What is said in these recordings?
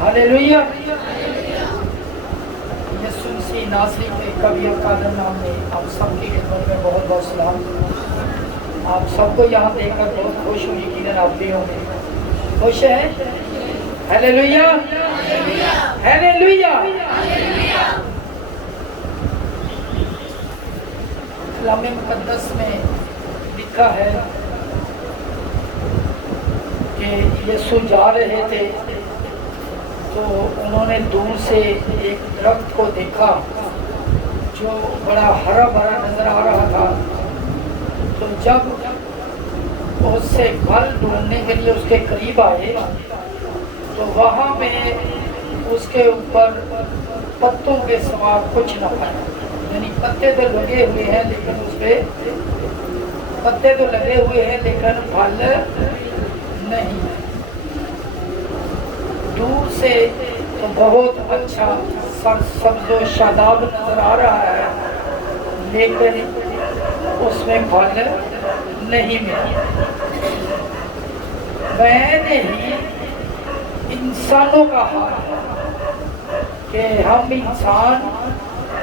Hallelujah. यीशु मसीह नासरी के कवि और कादर नाम में आप सबकी खिदमत में बहुत बहुत सलाम। आप सबको यहाँ देखकर बहुत खुश हूँ, यकीनन आप भी होंगे। खुश हैं? Hallelujah, hallelujah. कलाम मुकद्दस में लिखा है कि यीशु जा रहे थे तो उन्होंने दूर से एक दरख्त को देखा जो बड़ा हरा भरा नजर आ रहा था। तो जब उससे फल ढूंढने के लिए उसके करीब आए तो वहाँ में उसके ऊपर पत्तों के सिवा कुछ न पाया। यानी पत्ते तो लगे हुए हैं लेकिन उसपे पत्ते तो लगे हुए हैं लेकिन फल नहीं। दूर से तो बहुत अच्छा सब्ज़ो शादाब नजर आ रहा है लेकिन उसमें फल नहीं मिला। मैंने ही इंसानों का हाल है कि हम इंसान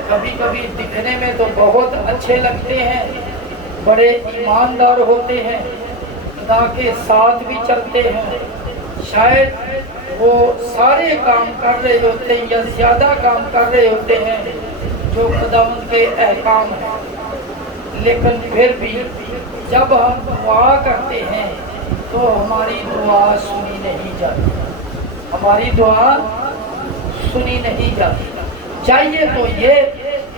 कभी कभी दिखने में तो बहुत अच्छे लगते हैं, बड़े ईमानदार होते हैं, खुदा के साथ भी चलते हैं, शायद वो सारे काम कर रहे होते हैं या ज़्यादा काम कर रहे होते हैं जो खुदावंद के अहकाम हैं, लेकिन फिर भी जब हम दुआ करते हैं तो हमारी दुआ सुनी नहीं जाती, हमारी दुआ सुनी नहीं जाती। चाहिए तो ये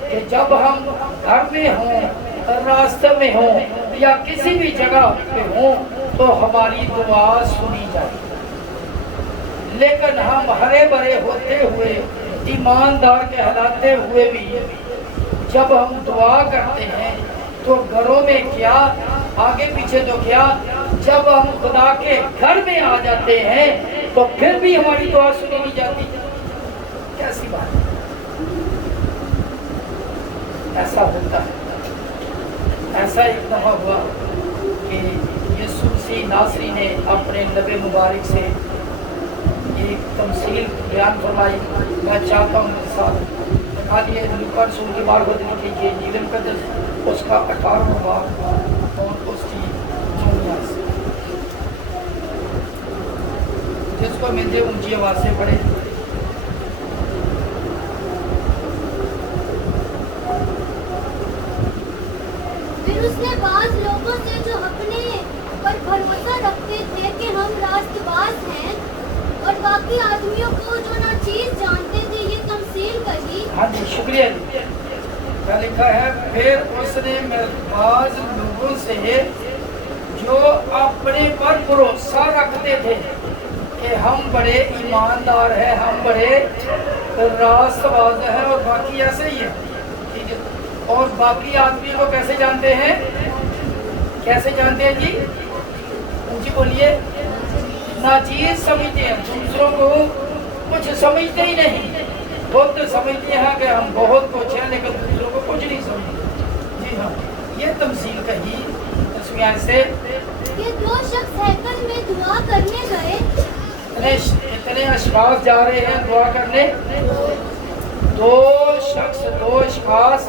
कि जब हम घर में हों, रास्ते में हों या किसी भी जगह पे हों तो हमारी दुआ सुनी जाए, लेकिन हम हरे भरे होते हुए ईमानदार कहलाते हुए भी जब हम दुआ करते हैं तो घरों में क्या, आगे पीछे तो क्या, जब हम खुदा के घर में आ जाते हैं तो फिर भी हमारी दुआ सुनी नहीं जाती। कैसी बात है? ऐसा होता है। ऐसा एक दफा हुआ कि यीशु मसीह नासरी ने अपने नबी मुबारक से एक तमसील बयान फरमाई। मैं चाहता हूँ मेरे साथ निकालिए लूका रसूल की बार बदली कीजिए, इंजील मुकद्दस उसका 18वां बाब और उसकी 14 जिसको मिल जाए ऊंची आवाज से पढ़े। फिर उसने बाज लोगों से जो अपने पर भरोसा रखते थे कि हम रास्तबाज हैं और बाकी आदमियों को जो ना चीज जानते थे ये तमसील कही। हाँ जी, शुक्रिया जी। क्या लिखा है? फिर उसने बाज लोगों से जो अपने पर भरोसा रखते थे कि हम बड़े ईमानदार हैं, हम बड़े रास्तबाज हैं और बाकी ऐसे ही है, ठीक है। और बाकी आदमी को कैसे जानते हैं? कैसे जानते हैं जी? ऊंची बोलिए। नाचीज समझते हैं, दूसरों को कुछ समझते ही नहीं। खुद समझते हैं कि हम बहुत कुछ हैं लेकिन दूसरों को कुछ नहीं समझते। जी हाँ, ये तमसील कही तस्वीर से। ये दो शख्स हैकल में दुआ करने गए। इतने अशखास जा रहे हैं दुआ करने। दो अशखास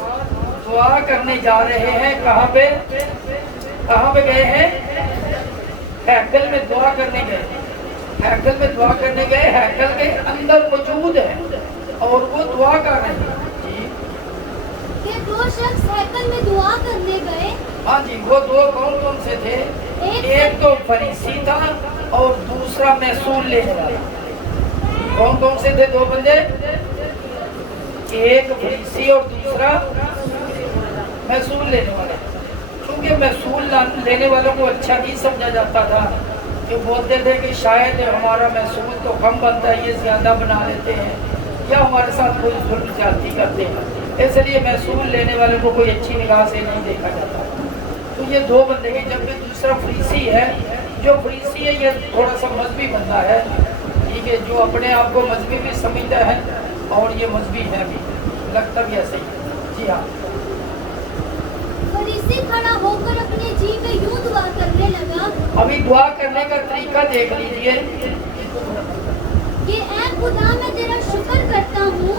दुआ करने जा रहे हैं। कहाँ पे? कहाँ पे गए हैं? हैकल में दुआ करने गए। हैकल में दुआ करने गए, हैकल के अंदर मौजूद है और वो दुआ कर रहे हैं। जी, ये दो शख्स हैकल में दुआ करने गए। हाँ जी, वो दो कौन कौन से थे? एक तो फरीसी था और दूसरा महसूल लेने वाला। कौन कौन से थे दो बंदे? एक फरीसी और दूसरा महसूल लेने वाला। क्योंकि महसूल लेने वालों को अच्छा नहीं समझा जाता था, कि बोलते थे कि शायद हमारा महसूल तो कम बनता है, ये ज़्यादा बना लेते हैं या हमारे साथ कोई जुल्म ज्यादती करते हैं, इसलिए महसूल लेने वाले को कोई अच्छी निगाह से नहीं देखा जाता। तो ये दो बंदे के, जबकि दूसरा फरीसी है। जो फरीसी है ये थोड़ा सा मजहबी बंदा है, ठीक है, जो अपने आप को मजहबी भी समझता है और ये मजहबी है भी, लगता भी ऐसे ही। जी हाँ, फरीसी खड़ा होकर अपने जी पे यूं दुआ करने लगा। अभी दुआ करने का तरीका देख लीजिए। ये ऐ खुदा मैं तेरा शुक्र करता हूँ।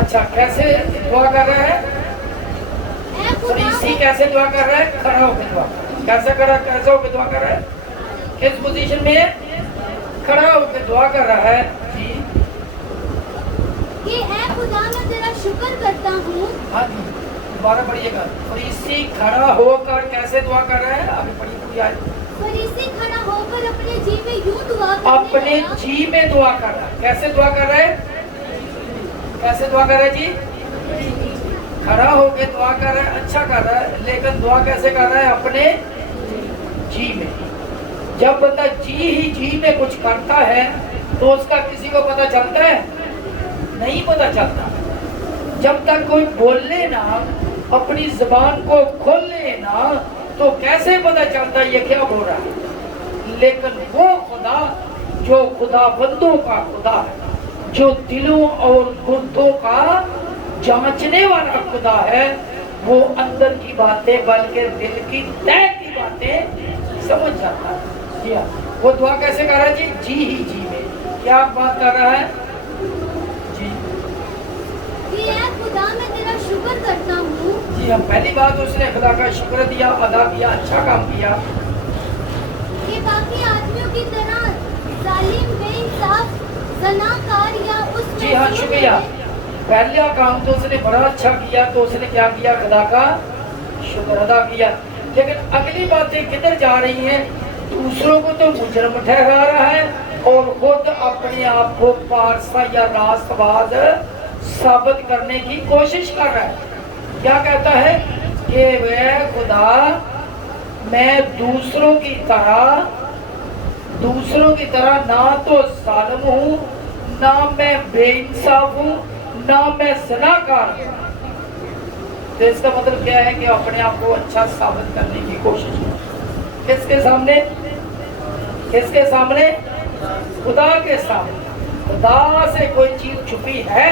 अच्छा, कैसे दुआ कर रहा है? ऐ खुदा फरीसी कैसे दुआ कर रहा है? खड़ा होकर दुआ कर रहा है। कैसे होकर दुआ कर रहा है? किस पोजीशन में है? खड़ा होकर दुआ कर रहा है जी। कि ऐ खुदा मैं तेरा शुक्र करता हूँ। हाँ जी, दोबारा पढ़िएगा। फरीसी खड़ा होकर कैसे दुआ कर रहा है? आगे पढ़िए पूरी आयत। फरीसी खड़ा होकर अपने जी में यूं दुआ करने अपने लगा। जी में दुआ कर रहा है। कैसे दुआ कर रहा है? कैसे दुआ कर रहा है जी? खड़ा होकर दुआ कर रहा है, अच्छा कर रहा है, लेकिन दुआ कैसे कर रहा है? अपने जी में। जब बंदा जी ही जी में कुछ करता है तो उसका किसी को पता चलता है? नहीं पता चलता। जब तक कोई बोले ना, अपनी जुबान को खोले ना, तो कैसे पता चलता है ये क्या हो रहा है? लेकिन वो खुदा जो खुदा बंदों का खुदा है, जो दिलों और गुर्दों का जांचने वाला खुदा है, वो अंदर की बातें बल्कि दिल की तय की बातें समझ जाता है। जी हाँ, वो दुआ कैसे कर रहा है जी? जी ही जी में। क्या बात कर रहा है जी? कि ऐ खुदा मैं तेरा शुक्र करता हूँ। जी हाँ, पहली बात उसने खुदा का शुक्र दिया, अदा किया, अच्छा काम किया। कि बाकी आदमियों की तरह जालिम, बेइंसाफ, ज़नाकार या उस जी हाँ, शुक्रिया। पहला काम तो उसने बड़ा अच्छा किया, तो उसने क्या किया? खुदा का शुक्र अदा किया। लेकिन अगली बातें किधर जा रही हैं? दूसरों को तो मुजरम ठहरा रहा है और खुद अपने आप को पारसा या रास्तबाज साबित करने की कोशिश कर रहा है। क्या कहता है कि वह खुदा, मैं दूसरों की तरह ना तो जालिम हूँ, ना मैं बेइंसाफ हूँ, ना मैं ज़नाकार हूँ। तो इसका मतलब क्या है कि अपने आप को अच्छा साबित करने की कोशिश है। किसके सामने? किसके सामने? खुदा के सामने। खुदा से कोई चीज छुपी है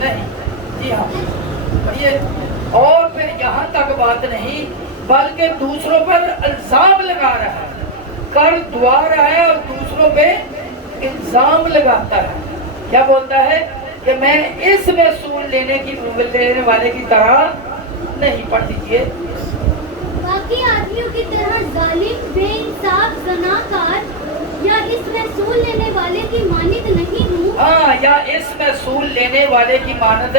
नहीं। जी हाँ, पढ़िए। और फिर यहाँ तक बात नहीं, बल्कि दूसरों पर इल्जाम लगा रहा है। कर दुआ रहा है और दूसरों पे इल्जाम लगाता है। क्या बोलता है कि मैं इस महसूल लेने वाले की तरह नहीं। पढ़ दीजिए। बाकी आदमियों की तरह जालिम, बेइंसाफ, ज़नाकार या इस महसूल लेने वाले की मानद नहीं हूँ। हाँ, या इस महसूल लेने वाले की मानद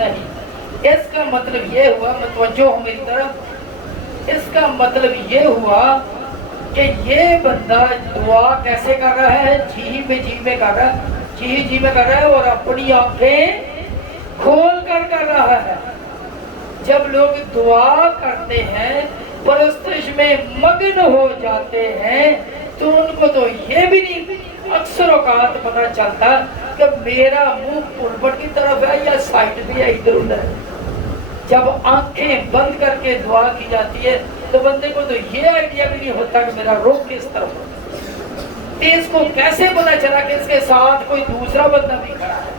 नहीं। इसका मतलब ये हुआ, मतवज्जो हो मेरी तरफ, इसका मतलब ये हुआ कि ये बंदा दुआ कैसे कर रहा है? जी में कर रहा है, जी में कर रहा है और अपनी आंखें खोल कर रहा है। जब लोग दुआ करते हैं, परस्तिश में मग्न हो जाते हैं, तो उनको तो ये भी नहीं अक्सर औकात पता चलता कि मेरा मुंह पुलपट की तरफ है या साइड पे है, इधर उधर है। जब आंखें बंद करके दुआ की जाती है तो बंदे को तो ये आइडिया भी नहीं होता कि मेरा रुख किस तरफ है। तो इसको कैसे पता चला कि इसके साथ कोई दूसरा बंदा भी खड़ा है?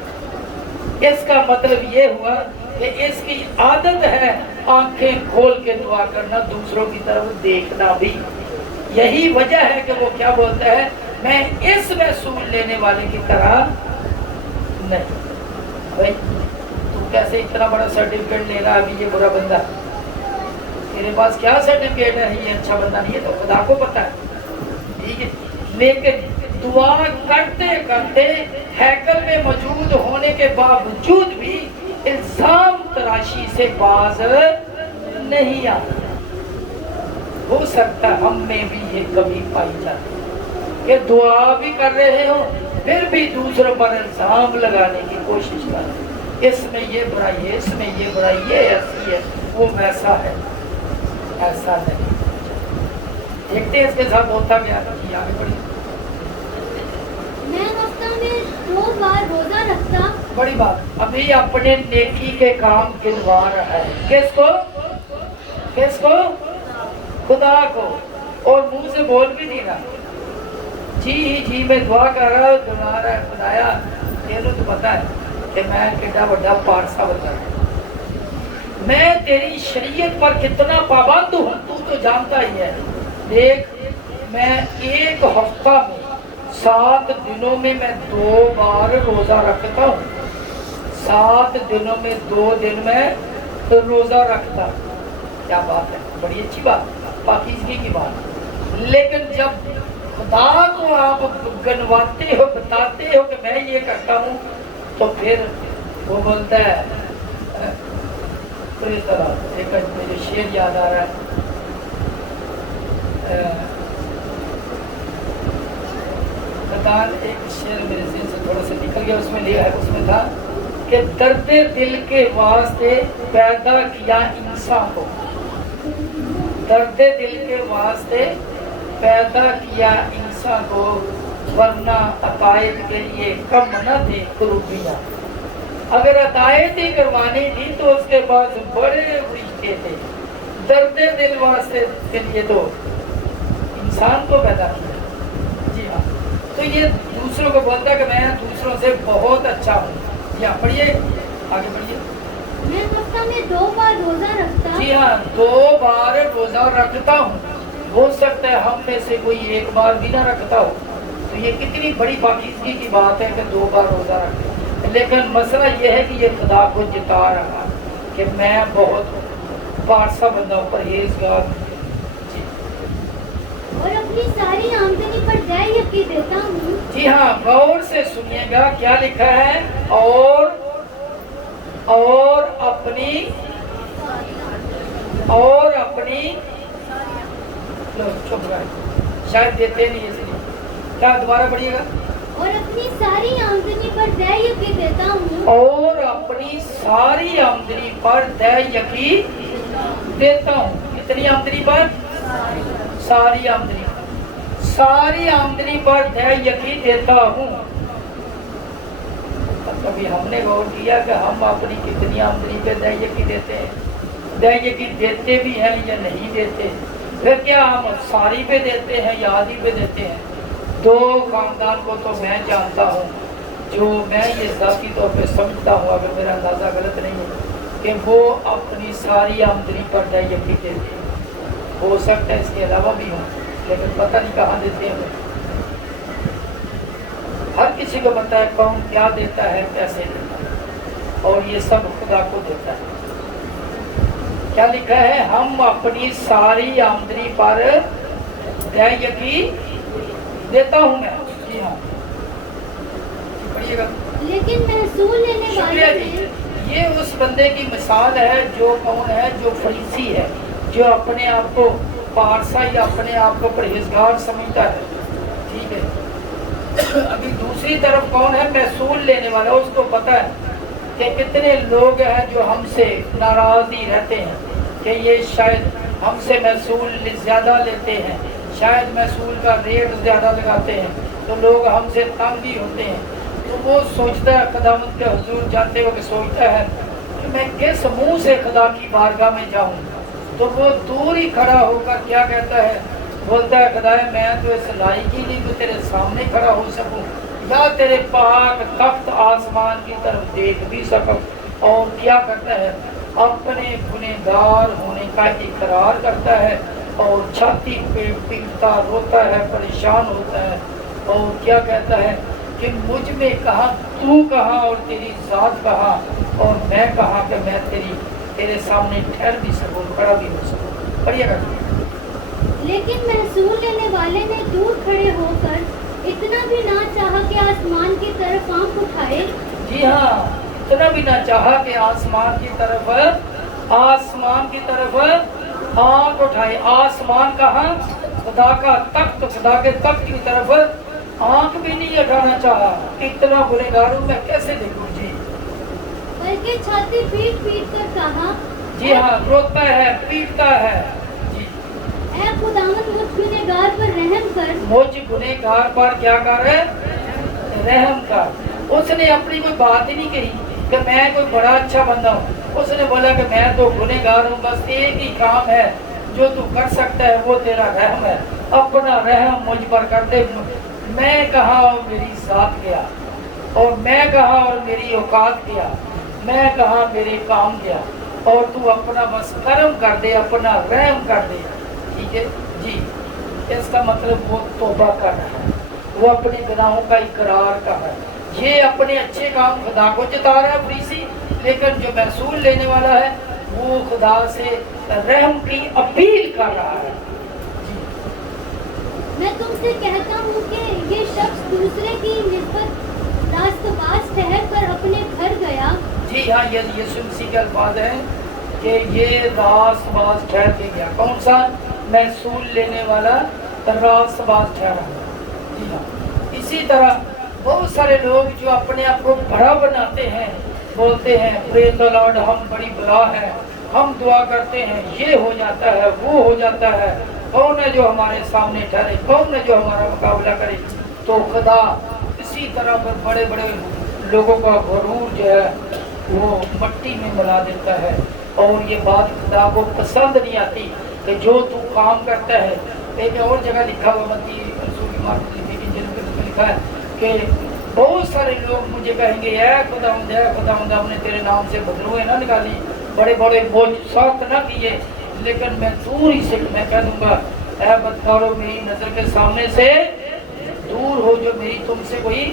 इसका मतलब ये हुआ कि इसकी आदत है आंखें खोल के दुआ करना, दूसरों की तरफ देखना भी। यही वजह है कि वो क्या बोलता है? मैं इस महसूल लेने वाले की तरह नहीं। भाई तू कैसे इतना बड़ा सर्टिफिकेट ले रहा है? अभी ये बुरा बंदा, तेरे पास क्या सर्टिफिकेट है? ये अच्छा बंदा नहीं है, तो खुदा को पता है, ठीक है। लेकिन दुआ करते करते हैकल में मौजूद होने के बावजूद भी इल्जाम तराशी से बाज नहीं आता। हो सकता है हम में भी ये कमी पाई जाती है कि दुआ भी कर रहे हो, फिर भी दूसरों पर इल्जाम लगाने की कोशिश कर रहे हैं। इसमें ये बुराई है, इसमें ये बुराई, ये ऐसी है, वो वैसा है। ऐसा नहीं। देखते हैं इसके साथ होता क्या। आगे बढ़िए। मैं हफ्ता में 2 बार रोजा रखता। बड़ी बात। अभी अपने नेकी के काम गिनवा रहा है। किसको? किसको? खुदा को। और मुंह से बोल भी नहीं रहा, जी में दुआ कर रहा है, गिनवा रहा है। खुदाया तेरे तो पता है कि मैं कितना बड़ा पारसा बंदा है, मैं तेरी शरीयत पर कितना पाबंद हूँ, तू तो जानता ही है। देख, मैं एक हफ्ता में 7 दिनों में मैं 2 बार रोजा रखता हूँ। 7 दिनों में 2 दिन में रोजा रखता हूँ। क्या बात है, बड़ी अच्छी बात, पाकीज़गी की बात। लेकिन जब खुदा को आप गनवाते हो, बताते हो कि मैं ये करता हूँ, तो फिर वो बोलता है, एक मुझे शेर याद आ रहा है, एक शेर मेरे ज़हन से थोड़ा सा निकल गया, उसमें लिया है, उसमें था कि दर्द दिल के वास्ते पैदा किया इंसान को, दर्द दिल के वास्ते पैदा किया इंसान को, वरना अकायद के लिए कम न थे कुर्बियाँ। अगर अकायद ही करवानी थी तो उसके पास बड़े रिश्ते थे, दर्द दिल वास्ते के लिए तो इंसान को पैदा किया। जी हाँ, तो ये दूसरों को बोलता है कि मैं दूसरों से बहुत अच्छा हूँ। या पढ़िए, आगे पढ़िए। मैं हफ्ता में 2 बार रोजा रखता। जी हाँ, 2 बार रोजा रखता हूँ। हो सकता है हम में से कोई 1 बार भी ना रखता हो, तो ये कितनी बड़ी पाकीज़गी की बात है कि 2 बार रोजा रखते। लेकिन मसला ये है कि ये खुदा को जिता रहा कि मैं बहुत पारसा बंदा हूँ, परहेज़गार। और अपनी सारी आमदनी पर दय यकी देता हूँ। जी हाँ, गौर से सुनिएगा क्या लिखा है, अपनी लो, चुप रहा, शायद देते नहीं इसलिए। क्या दोबारा पढ़िएगा। और अपनी सारी आमदनी पर दय यकी देता हूँ। और अपनी सारी आमदनी पर दय यकी देता हूँ। कितनी आमदनी पर? सारी आमदनी, सारी आमदनी पर दय यकी देता हूँ। कभी हमने गौर किया कि हम अपनी कितनी आमदनी पे दय यकी देते हैं, दय यकी देते भी हैं या नहीं देते? फिर क्या हम सारी पे देते हैं या आधी पे देते हैं? 2 खानदान को तो मैं जानता हूँ, जो मैं ये ज़ाती तौर पे समझता हूँ, अगर मेरा अंदाज़ा गलत नहीं है, कि वो अपनी सारी आमदनी पर दय यकी देते हैं। हो सकता है इसके अलावा भी हों, लेकिन पता नहीं कहाँ देते हैं। हर किसी को पता है कौन क्या देता है, कैसे देता है, और ये सब खुदा को देता है। क्या लिखा है? हम अपनी सारी आमदनी पर दय यकी देता हूँ मैं। जी हाँ, पढ़िएगा। लेकिन महसूल लेने वाले ने, ये उस बंदे की मिसाल है जो कौन है, जो फरीसी है, जो अपने आप को पारसा या अपने आप को परहेजगार समझता है। ठीक है। अभी दूसरी तरफ कौन है? महसूल लेने वाला। उसको पता है कि कितने लोग हैं जो हमसे नाराज ही रहते हैं कि ये शायद हमसे महसूल ज़्यादा लेते हैं, शायद महसूल का रेट ज़्यादा लगाते हैं, तो लोग हमसे तंग ही होते हैं। तो वो सोचता है, खुदावंद के हुजूर जाते हुए सोचता है कि मैं किस मुंह से खुदा की बारगाह में जाऊं। तो वो दूर ही खड़ा होकर क्या कहता है? बोलता है, खुदा मैं तो इस लायक ही नहीं कि तेरे सामने खड़ा हो सकूं या तेरे पाक तख्त आसमान की तरफ देख भी सकूं। और क्या करता है? अपने गुनहगार होने का इकरार करता है और छाती पीटता, रोता है, परेशान होता है, और क्या कहता है कि मुझ में कहा, तू कहा और तेरी ज़ात कहा, और मैं कहा कि मैं तेरे सामने ठहर भी सकूं, खड़ा भी हो सकूं। पढ़िएगा। लेकिन महसूल लेने वाले ने दूर खड़े होकर इतना भी ना चाहा कि आसमान की तरफ आंख उठाए। जी हाँ, इतना भी ना चाहा कि आसमान की तरफ आंख उठाए। आसमान कहाँ? खुदा का तख्त, खुदा के तख्त की तरफ आंख भी नहीं उठाना चाहा। इतना गुनहगार हूं मैं, कैसे देखूं? जी, बल्कि छाती पीट पीट कर कहा। जी हाँ, रोता है, पीटता है। जी, ऐ खुदावंद मुझ गुनहगार पर रहम कर। मुझ गुनहगार पर क्या कर? रहम कर। उसने अपनी कोई बात ही नहीं कही कि मैं कोई बड़ा अच्छा बंदा हूँ। उसने बोला कि मैं तो गुनहगार हूँ, बस एक ही काम है जो तू कर सकता है, वो तेरा रहम है। अपना रहम मुझ पर कर दे। मैं कहाँ और मेरी ज़ात गया, और मैं कहाँ और मेरी औकात गया, मैं कहाँ मेरे काम गया, और तू अपना बस करम कर दे, अपना रहम कर दे। ठीक है जी, इसका मतलब वो तौबा कर रहा है, वो अपने गुनाहों का इकरार का है। ये अपने अच्छे काम खुदा को जता रहा है फरीसी, लेकिन जो महसूल लेने वाला है वो खुदा से रहम की अपील कर रहा है। मैं तुमसे कहता हूँ कि ये शख्स दूसरे की निस्बत रास्तबाज ठहरकर अपने घर गया। जी हाँ, ये यीशु मसीह के अल्फाज हैं कि ये रास्तबाज ठहर के गया। कौन सा? महसूल लेने वाला रास्तबाज ठहरा। जी हाँ, इसी तरह बहुत सारे लोग जो अपने आप को बड़ा बनाते हैं, बोलते हैं प्रेज द लॉर्ड, हम बड़ी बड़ा है, हम दुआ करते हैं, ये हो जाता है, वो हो जाता है, कौन है जो हमारे सामने ठहरे, कौन है जो हमारा मुकाबला करे। तो खुदा इसी तरह पर बड़े बड़े लोगों का गुरूर जो है वो मट्टी में मिला देता है। और ये बात खुदा को पसंद नहीं आती कि जो तू काम करता है। एक और जगह लिखा हुआ मत्ती रसूल की मार्क में लिखा है कि बहुत सारे लोग मुझे कहेंगे ऐ खुदावंद हमने तेरे नाम से बदलुए ना निकाली, बड़े बड़े बोझ साथ ना किए, लेकिन मैं दूर ही से मैं कह दूंगा ऐ बदकारो मेरी नजर के सामने से दूर हो, जो मेरी तुमसे कोई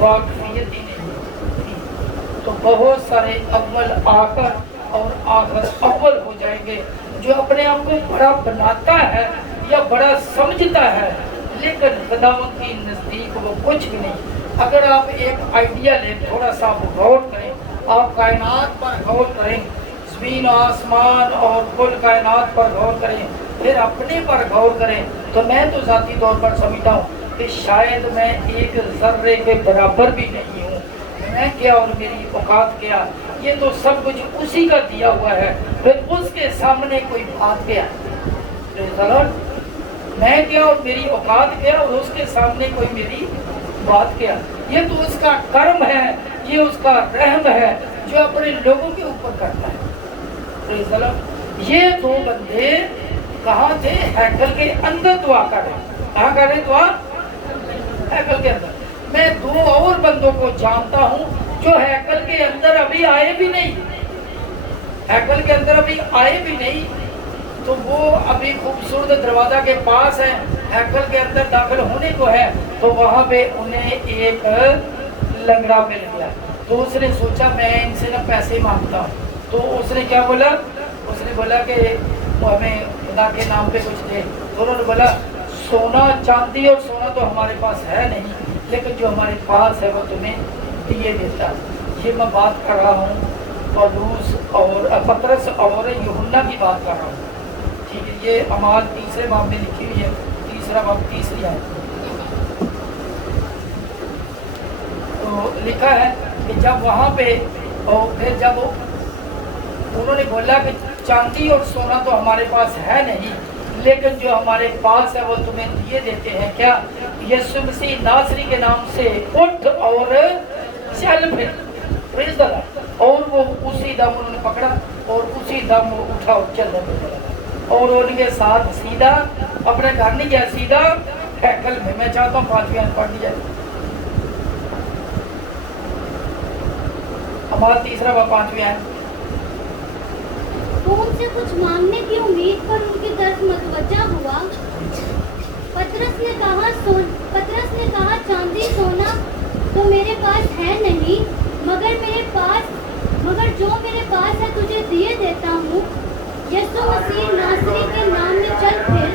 वाकफियत ही नहीं। तो बहुत सारे अव्वल आकर और आखिर अव्वल हो जाएंगे, जो अपने आप को बड़ा बनाता है या बड़ा समझता है, लेकिन खुदावंद की नजदीक वो कुछ भी नहीं। अगर आप एक आइडिया लें, थोड़ा सा आप गौर करें, आप कायनात पर गौर करें, ज़मीन आसमान और कुल कायनात पर गौर करें, फिर अपने पर गौर करें, तो मैं तो ज़ाती तौर पर समझता हूँ कि शायद मैं एक ज़र्रे के बराबर भी नहीं हूँ। मैं क्या और मेरी औकात क्या, ये तो सब कुछ उसी का दिया हुआ है, फिर उसके सामने कोई बात क्या। मैं क्या और मेरी औकात क्या, और उसके सामने कोई मेरी बात क्या। ये तो उसका कर्म है, ये उसका रहम है जो अपने लोगों के ऊपर करता है। ये दो बंदे कहाँ थे? हैकल के अंदर दुआ कर रहे। कहाँ कर रहे दुआ? हैकल के अंदर। मैं दो और बंदों को जानता हूँ जो हैकल के अंदर अभी आए भी नहीं, हैकल के अंदर अभी आए भी नहीं, तो वो अभी खूबसूरत दरवाजा के पास है, हैकल के अंदर दाखिल होने को है, तो वहां पे उन्हें एक लंगड़ा मिल गया। तो उसने सोचा मैं इनसे ना पैसे मांगता हूँ। तो उसने क्या बोला? उसने बोला कि हमें खुदा के नाम पे कुछ दे। तो उन्होंने बोला सोना चांदी और सोना तो हमारे पास है नहीं, लेकिन जो हमारे पास है वो तुम्हें दिए देता। ये मैं बात कर रहा हूँ पौलुस और पतरस और यूहन्ना की बात कर रहा हूँ। ठीक है, ये अमाल 3 बाब में लिखी हुई है, 3 बाब 3 आयत। तो लिखा है कि जब वहाँ पे और फिर जब उन्होंने बोला कि चांदी और सोना तो हमारे पास है नहीं, लेकिन जो हमारे पास है वो तुम्हें दिए देते हैं। क्या? यीशु मसीह नासरी के नाम से उठ और चल फिर। Praise the Lord. और वो उसी दम उन्होंने पकड़ा और उसी दम वो उठा और चलने लगा, और उनके साथ सीधा अपने घर नहीं गया, सीधा हैकल में। मैं चाहता हूँ 5वीं आयत पढ़ ली जाए, हमारा 3 बाब 5वीं आयत। वो उनसे कुछ मांगने की उम्मीद पर उनकी तरफ मतवज्जा हुआ। पतरस ने कहा चांदी सोना तो मेरे पास है नहीं, मगर जो मेरे पास है तुझे दिए देता हूँ। यीशु मसीह नासरी के नाम में चल फिर।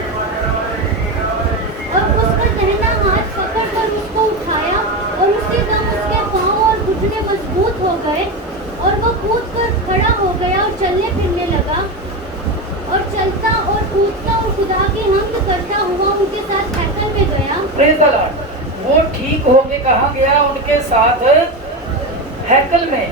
और उसका दाहिना हाथ पकड़कर उसको उठाया, और उसी दम उसके पांव और घुटने मजबूत हो गए, और वो कूद कर खड़ा हो गया और चलने फिरने लगा, और चलता और कूदता और खुदा की हम्द करता हुआ उनके साथ हैकल में गया। Praise the Lord. वो ठीक होके कहाँ गया? उनके साथ हैकल में।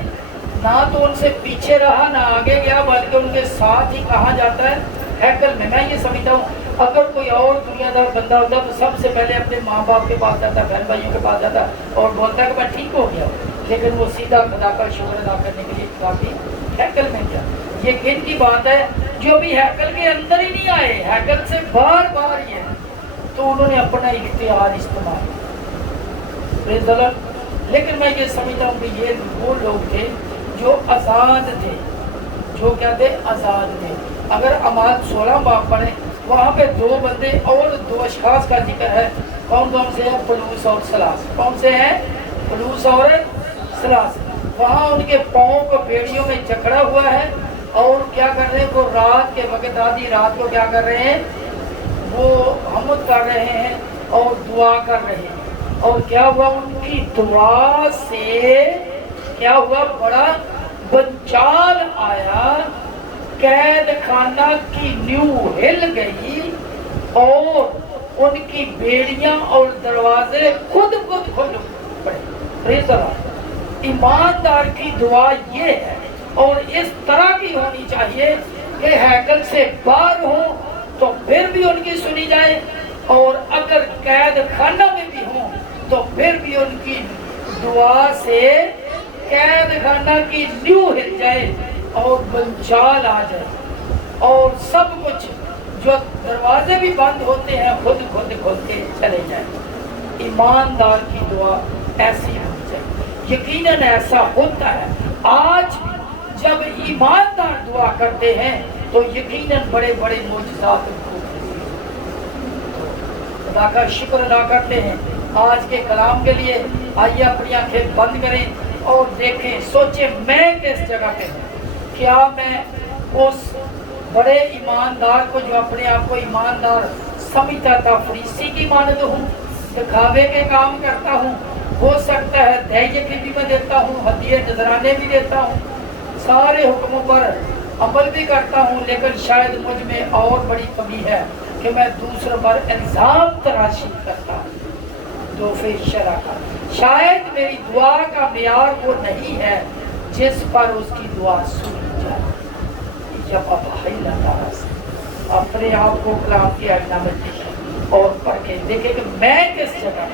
ना तो उनसे पीछे रहा ना आगे गया, बल्कि उनके साथ ही कहाँ जाता है? हैकल में। मैं ये समझता हूँ अगर कोई और दुनियादार बंदा होता तो सबसे पहले अपने माँ बाप के पास जाता, बहन भाइयों के पास जाता और बोलता कि मैं ठीक हो गया, लेकिन वो सीधा खुदा का शुक्र अदा करने के लिए काफी हैकल में गया। ये किन की बात है? जो भी हैकल के अंदर ही नहीं आए, हैकल से बाहर बाहर ही है, तो उन्होंने अपना इख्तियार इस्तेमाल। लेकिन मैं ये समझता हूँ कि ये वो लोग थे जो आज़ाद थे। जो क्या थे? आज़ाद थे। अगर अमाल 16 बाब पढ़े, वहाँ पे 2 बंदे और 2 अशखास का जिक्र है कौन कौन से हैं? पुलूस और सलास। कौन से हैं? पुलूस और सलास। वहाँ उनके पाँव को बेड़ियों में जकड़ा हुआ है और क्या कर रहे हैं? वो रात के वक्त आधी रात को क्या कर रहे हैं? वो हमद कर रहे हैं और दुआ कर रहे हैं। और क्या हुआ? उनकी दुआ से क्या हुआ? बड़ा बंचाल आया, कैद खाना की नींव हिल गई और उनकी बेड़ियां और दरवाजे खुद खुद पड़े। Praise the Lord. ईमानदार की दुआ ये है और इस तरह की होनी चाहिए कि हैकल से बाहर हो तो फिर भी उनकी सुनी जाए, और अगर कैद खाना में भी हो तो फिर भी उनकी दुआ से कैद खाना की नींव हिल जाए और बंचाल आ जाए, और सब कुछ जो दरवाजे भी बंद होते हैं खुद खुद के चले जाए। ईमानदार की दुआ ऐसी होनी चाहिए। यकीनन ऐसा होता है। आज जब ईमानदार दुआ करते हैं तो यकीनन बड़े बड़े मोजज़ात खुदा का शुक्र अदा करते हैं। आज के कलाम के लिए आइए अपनी आंखें बंद करें और देखें, सोचें मैं किस जगह पे हूँ। क्या मैं उस बड़े ईमानदार को, जो अपने आप को ईमानदार समझता था, फरीसी की मानद हूँ, दिखावे के काम करता हूँ, हो सकता है धैर्य की भी मैं देता हूँ, हदिये नजराने भी देता हूँ, सारे हुक्मों पर अमल भी करता हूँ, लेकिन शायद मुझ में और बड़ी कमी है कि मैं दूसरों पर इल्ज़ाम तराशी करता हूँ, दोफे शरा का। शायद मेरी दुआ का मेयार वो नहीं है जिस पर उसकी दुआ सुनी जाए। जब अपने आप को कलाम की आज्ञा में देखें और पढ़ के देखें कि मैं किस जगह